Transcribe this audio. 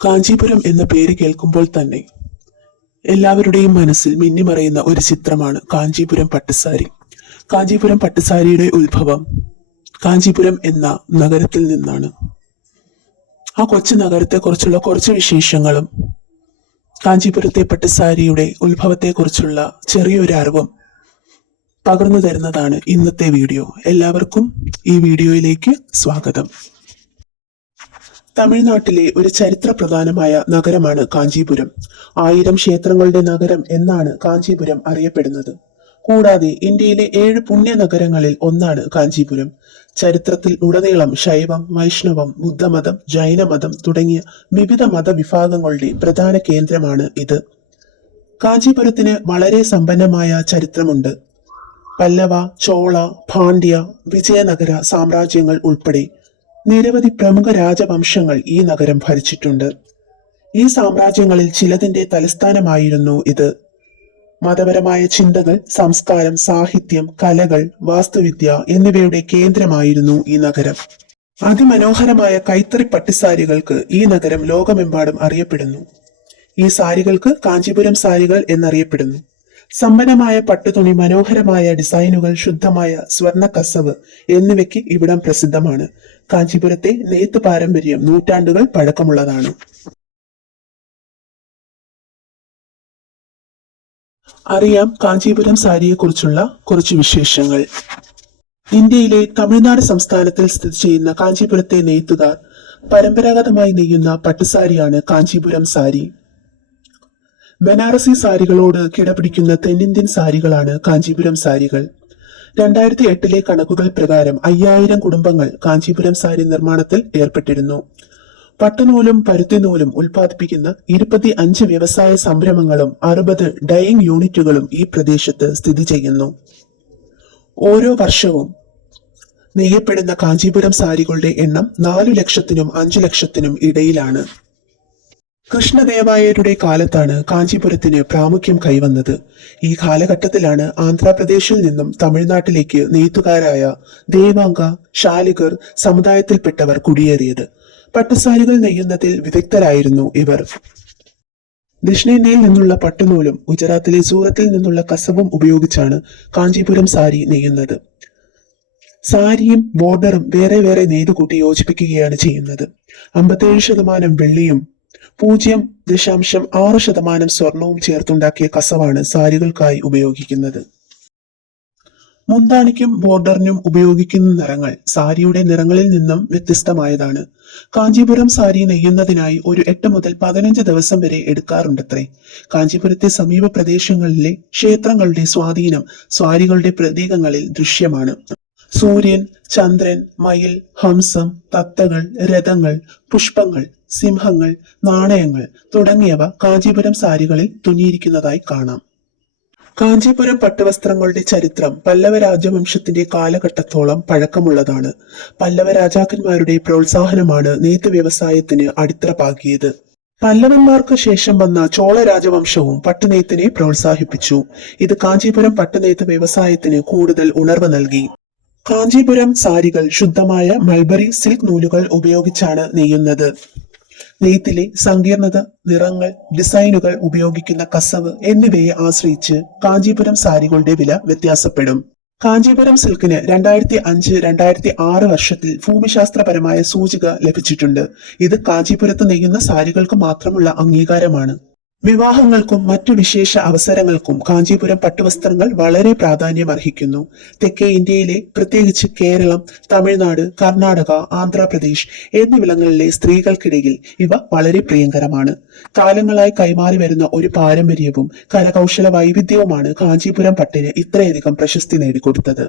കാഞ്ചീപുരം എന്ന പേര് കേൾക്കുമ്പോൾ തന്നെ എല്ലാവരുടെയും മനസ്സിൽ മിന്നിമറയുന്ന ഒരു ചിത്രമാണ് കാഞ്ചീപുരം പട്ടുസാരി. കാഞ്ചീപുരം പട്ടുസാരിയുടെ ഉത്ഭവം കാഞ്ചീപുരം എന്ന നഗരത്തിൽ നിന്നാണ്. ആ കൊച്ചു നഗരത്തെക്കുറിച്ചുള്ള കുറച്ച് വിശേഷങ്ങളും കാഞ്ചീപുരത്തെ പട്ടുസാരിയുടെ ഉത്ഭവത്തെക്കുറിച്ചുള്ള ചെറിയൊരു അറിവും പകർന്നു തരുന്നതാണ് ഇന്നത്തെ വീഡിയോ. എല്ലാവർക്കും ഈ വീഡിയോയിലേക്ക് സ്വാഗതം. തമിഴ്നാട്ടിലെ ഒരു ചരിത്ര പ്രധാനമായ നഗരമാണ് കാഞ്ചീപുരം. 1000 ക്ഷേത്രങ്ങളുടെ നഗരം എന്നാണ് കാഞ്ചീപുരം അറിയപ്പെടുന്നത്. കൂടാതെ ഇന്ത്യയിലെ 7 പുണ്യ നഗരങ്ങളിൽ ഒന്നാണ് കാഞ്ചീപുരം. ചരിത്രത്തിൽ ഉടനീളം ശൈവം, വൈഷ്ണവം, ബുദ്ധമതം, ജൈനമതം തുടങ്ങിയ വിവിധ മതവിഭാഗങ്ങളുടെ പ്രധാന കേന്ദ്രമാണ് ഇത്. കാഞ്ചീപുരത്തിന് വളരെ സമ്പന്നമായ ചരിത്രമുണ്ട്. പല്ലവ, ചോള, പാണ്ഡ്യ, വിജയനഗര സാമ്രാജ്യങ്ങൾ ഉൾപ്പെടെ നിരവധി പ്രമുഖ രാജവംശങ്ങൾ ഈ നഗരം ഭരിച്ചിട്ടുണ്ട്. ഈ സാമ്രാജ്യങ്ങളിൽ ചിലതിന്റെ തലസ്ഥാനമായിരുന്നു ഇത്. മതപരമായ ചിന്തകൾ, സംസ്കാരം, സാഹിത്യം, കലകൾ, വാസ്തുവിദ്യ എന്നിവയുടെ കേന്ദ്രമായിരുന്നു ഈ നഗരം. അതിമനോഹരമായ കൈത്തറി പട്ടുസാരികൾക്ക് ഈ നഗരം ലോകമെമ്പാടും അറിയപ്പെടുന്നു. ഈ സാരികൾക്ക് കാഞ്ചീപുരം സാരികൾ എന്നറിയപ്പെടുന്നു. സമ്പന്നമായ പട്ടുതുണി, മനോഹരമായ ഡിസൈനുകൾ, ശുദ്ധമായ സ്വർണ്ണ കസവ് എന്നിവയ്ക്ക് ഇവിടം പ്രസിദ്ധമാണ്. കാഞ്ചീപുരത്തെ നെയ്ത്ത് പാരമ്പര്യം നൂറ്റാണ്ടുകൾ പഴക്കമുള്ളതാണ്. അറിയാം കാഞ്ചീപുരം സാരിയെക്കുറിച്ചുള്ള കുറച്ച് വിശേഷങ്ങൾ. ഇന്ത്യയിലെ തമിഴ്നാട് സംസ്ഥാനത്തിൽ സ്ഥിതി ചെയ്യുന്ന കാഞ്ചീപുരത്തെ നെയ്ത്തുകാർ പരമ്പരാഗതമായി നെയ്യുന്ന പട്ടുസാരിയാണ് കാഞ്ചീപുരം സാരി. ബനാറസി സാരികളോട് കിടപിടിക്കുന്ന തെന്നിന്ത്യൻ സാരികളാണ് കാഞ്ചീപുരം സാരികൾ. 2008 കണക്കുകൾ പ്രകാരം 5000 കുടുംബങ്ങൾ കാഞ്ചീപുരം സാരി നിർമ്മാണത്തിൽ ഏർപ്പെട്ടിരുന്നു. പട്ടുനൂലും പരുത്തിനൂലും ഉൽപ്പാദിപ്പിക്കുന്ന 25 വ്യവസായ സംരംഭങ്ങളും 60 ഡൈയിങ് യൂണിറ്റുകളും ഈ പ്രദേശത്ത് സ്ഥിതി ചെയ്യുന്നു. ഓരോ വർഷവും നെയ്യപ്പെടുന്ന കാഞ്ചീപുരം സാരികളുടെ എണ്ണം 4 ലക്ഷത്തിനും 5 ലക്ഷത്തിനും ഇടയിലാണ്. കൃഷ്ണദേവായരുടെ കാലത്താണ് കാഞ്ചീപുരത്തിന് പ്രാമുഖ്യം കൈവന്നത്. ഈ കാലഘട്ടത്തിലാണ് ആന്ധ്രാപ്രദേശിൽ നിന്നും തമിഴ്നാട്ടിലേക്ക് നെയ്ത്തുകാരായ ദേവാംഗ, ശാലികർ സമുദായത്തിൽപ്പെട്ടവർ കുടിയേറിയത്. പട്ടുസാരികൾ നെയ്യുന്നതിൽ വിദഗ്ധരായിരുന്നു ഇവർ. ദക്ഷിണേന്ത്യയിൽ നിന്നുള്ള പട്ടുനൂലും ഗുജറാത്തിലെ സൂറത്തിൽ നിന്നുള്ള കസവും ഉപയോഗിച്ചാണ് കാഞ്ചീപുരം സാരി നെയ്യുന്നത്. സാരിയും ബോർഡറും വേറെ വേറെ നെയ്തുകൂട്ടി യോജിപ്പിക്കുകയാണ് ചെയ്യുന്നത്. 57% വെള്ളിയും 0.6% സ്വർണവും ചേർത്തുണ്ടാക്കിയ കസവാണ് സാരികൾക്കായി ഉപയോഗിക്കുന്നത്. മുന്താണിക്കും ബോർഡറിനും ഉപയോഗിക്കുന്ന നിറങ്ങൾ സാരിയുടെ നിറങ്ങളിൽ നിന്നും വ്യത്യസ്തമായതാണ്. കാഞ്ചീപുരം സാരി നെയ്യുന്നതിനായി ഒരു 8 മുതൽ 15 ദിവസം വരെ എടുക്കാറുണ്ടത്രേ. കാഞ്ചീപുരത്തെ സമീപ പ്രദേശങ്ങളിലെ ക്ഷേത്രങ്ങളുടെ സ്വാധീനം സാരികളുടെ പ്രതീകങ്ങളിൽ ദൃശ്യമാണ്. സൂര്യൻ, ചന്ദ്രൻ, മയിൽ, ഹംസം, തത്തകൾ, രഥങ്ങൾ, പുഷ്പങ്ങൾ, സിംഹങ്ങൾ, നാണയങ്ങൾ തുടങ്ങിയവ കാഞ്ചീപുരം സാരികളിൽ തുന്നിയിരിക്കുന്നതായി കാണാം. കാഞ്ചീപുരം പട്ടുവസ്ത്രങ്ങളുടെ ചരിത്രം പല്ലവ രാജവംശത്തിന്റെ കാലഘട്ടത്തോളം പഴക്കമുള്ളതാണ്. പല്ലവ രാജാക്കന്മാരുടെ പ്രോത്സാഹനമാണ് നെയ്ത്ത് വ്യവസായത്തിന് അടിത്തറ പാകിയത്. പല്ലവന്മാർക്ക് ശേഷം വന്ന ചോള രാജവംശവും പട്ടുനെയ്ത്തിനെ പ്രോത്സാഹിപ്പിച്ചു. ഇത് കാഞ്ചീപുരം പട്ടുനെയ്ത്ത് വ്യവസായത്തിന് കൂടുതൽ ഉണർവ് നൽകി. കാഞ്ചീപുരം സാരികൾ ശുദ്ധമായ മൾബറി സിൽക്ക് നൂലുകൾ ഉപയോഗിച്ചാണ് നെയ്യുന്നത്. നെയ്ത്തിലെ സങ്കീർണത, നിറങ്ങൾ, ഡിസൈനുകൾ, ഉപയോഗിക്കുന്ന കസവ് എന്നിവയെ ആശ്രയിച്ച് കാഞ്ചീപുരം സാരികളുടെ വില വ്യത്യാസപ്പെടും. കാഞ്ചീപുരം സിൽക്കിന് 2005-2006 വർഷത്തിൽ ഭൂമിശാസ്ത്രപരമായ സൂചിക ലഭിച്ചിട്ടുണ്ട്. ഇത് കാഞ്ചീപുരത്ത് നെയ്യുന്ന സാരികൾക്ക് മാത്രമുള്ള അംഗീകാരമാണ്. വിവാഹങ്ങൾക്കും മറ്റു വിശേഷ അവസരങ്ങൾക്കും കാഞ്ചീപുരം പട്ടുവസ്ത്രങ്ങൾ വളരെ പ്രാധാന്യം അർഹിക്കുന്നു. തെക്കേ ഇന്ത്യയിലെ, പ്രത്യേകിച്ച് കേരളം, തമിഴ്നാട്, കർണാടക, ആന്ധ്രാപ്രദേശ് എന്നിവിടങ്ങളിലെ സ്ത്രീകൾക്കിടയിൽ ഇവ വളരെ പ്രിയങ്കരമാണ്. കാലങ്ങളായി കൈമാറി വരുന്ന ഒരു പാരമ്പര്യവും കരകൗശല വൈവിധ്യവുമാണ് കാഞ്ചീപുരം പട്ടിന് ഇത്രയധികം പ്രശസ്തി നേടിക്കൊടുത്തത്.